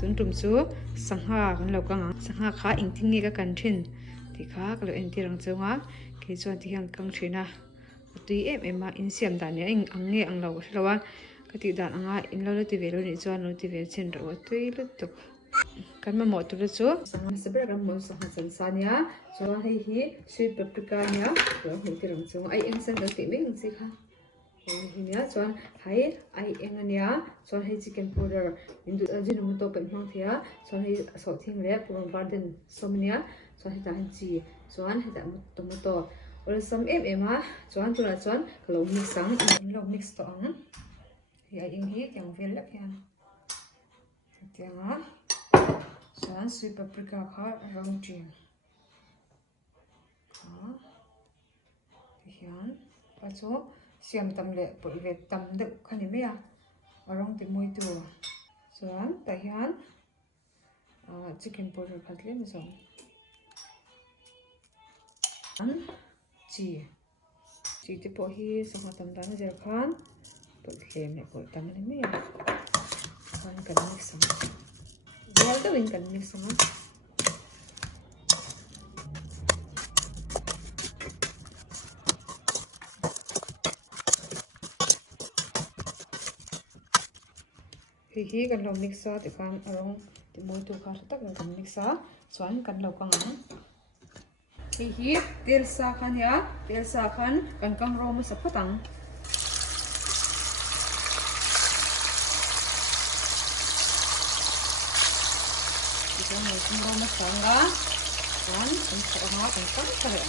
tun tum chu sangha kan lo kang sangha kha ing thing nge ka kan thin ti kha ka lo en ti rang chunga ke chuan ti hian kang thina tui em in siam dan ne ang nge ang lo hlawa ka ti dan anga in lo ti ve lo ni chuan lo ti ve chen ro tui lu tuk kan ma mo tu chu sangha saber kan mo sa han san nia chuan hei hi sweet paprika nia lo hmu ti rang chunga ai eng san lo ti me ing chi kha hinia chuan hai ai engania chuan hei chicken powder indu ajinu to pe hmang thia chuan hei so thing le puron garden somnia chuan hei ta han chi chuan hei ta tomato or sam em a chuan tuna chuan lo mix sang in lo mix to ang hi ai eng hi yang vel lek hian tianga chuan sweet paprika kha rang tin hian pa chu siam tam le pol ve tam de khani me a arong ti moi tu chuan ta hian chicken powder khatle mi so an chi te po hi sangha tam dan zer khan pol thlem le pol tam ni me a khan kan mix sang vel to in kan mix sang hi kan lo mixa ti khan arong ti moi tu kha tak kan mixa chuan kan lo kang ang hi tel sa khan ya tel sa khan kan kang ro ma sa phatang ti kan ro ma sa nga chuan kan sa nga kan kang sa re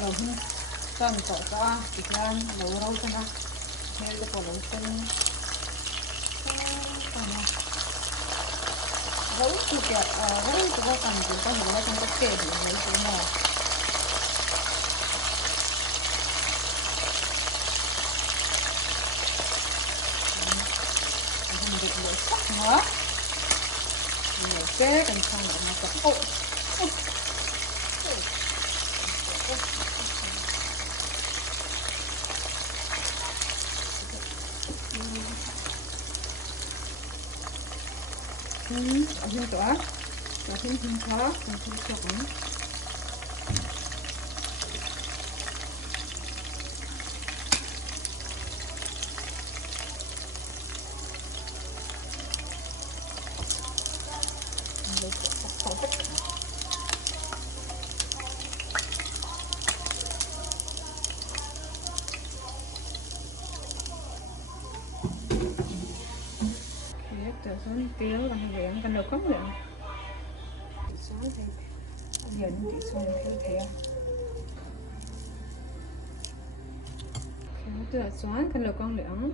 lo hin tan to ka ti kan lo ro ta na hel de po lo tan ro tu ke ro tu ko kan ti ka lo tan ka ke ni lo tu na hin de lo sak ma ni pe kan chang ma ka Ahin to a hin kha hin to kan xuống tiêu là hàng luyện cần được cấm luyện xuống thì giờ đi xuống thì từ xuống cần được con luyện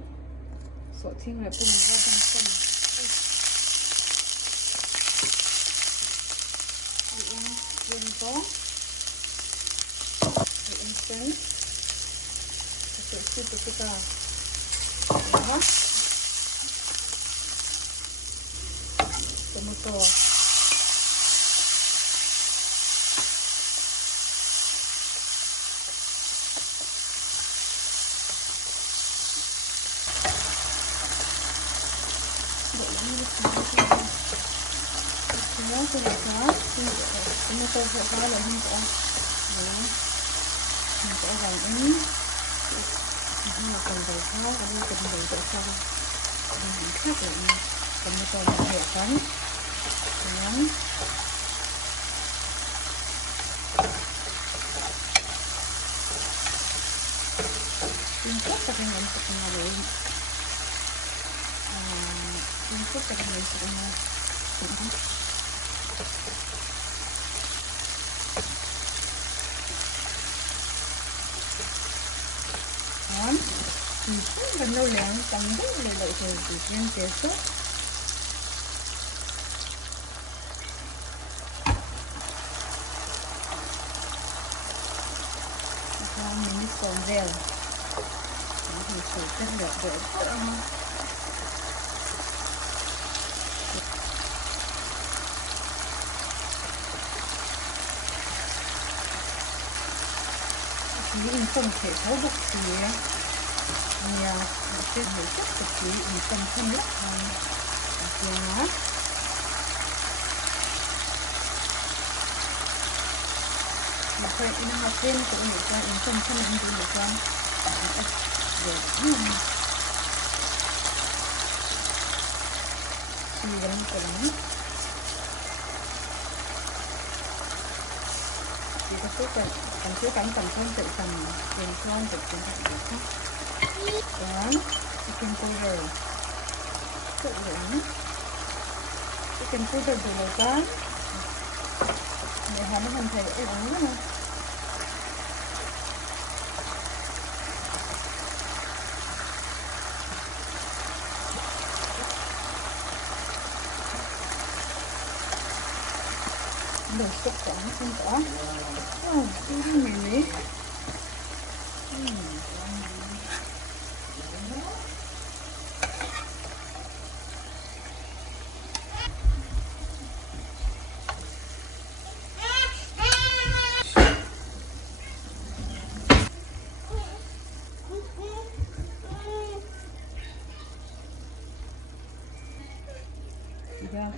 số thiên là cùng vào trong sân viên có viên sấy sự sự tự cả đó tomato sẽ có là không có mình sẽ vàng ý nhưng mà cần phải có cái cần phải tự sao mình khác lại cần một tờ hệ phấn nóng Trung Quốc là cái ngành thực là để Trung Quốc là cái ngành thực là món rất là lâu lắm tầm rất là lợi thường từ riêng chế xuất sồn dèo thì thử chất lượng đỡ đỡ ha thì in không thể thấu bụng thì nhà trên hơi chất của chị in không thân lắm giá mà phải in học trên cũng được cho in không thân lắm cũng được cho để thì gần cái lắm thì có số cần số cắn cần son tự cần tiền son tự cần được không đó chicken powder tự lượng chicken powder từ đầu cá để hắn thành thể ế ống nữa đồ sốt quả không có cái này đấy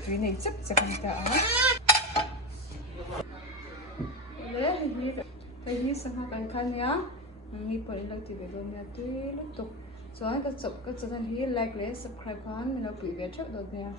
cái này chắc chắn cả đây như sang học anh khăn nhá nghĩ bởi là thì về luôn nha tuy lúc tục rồi các chụp các chụp hi like lấy subscribe kênh mình là quý vị trước được nha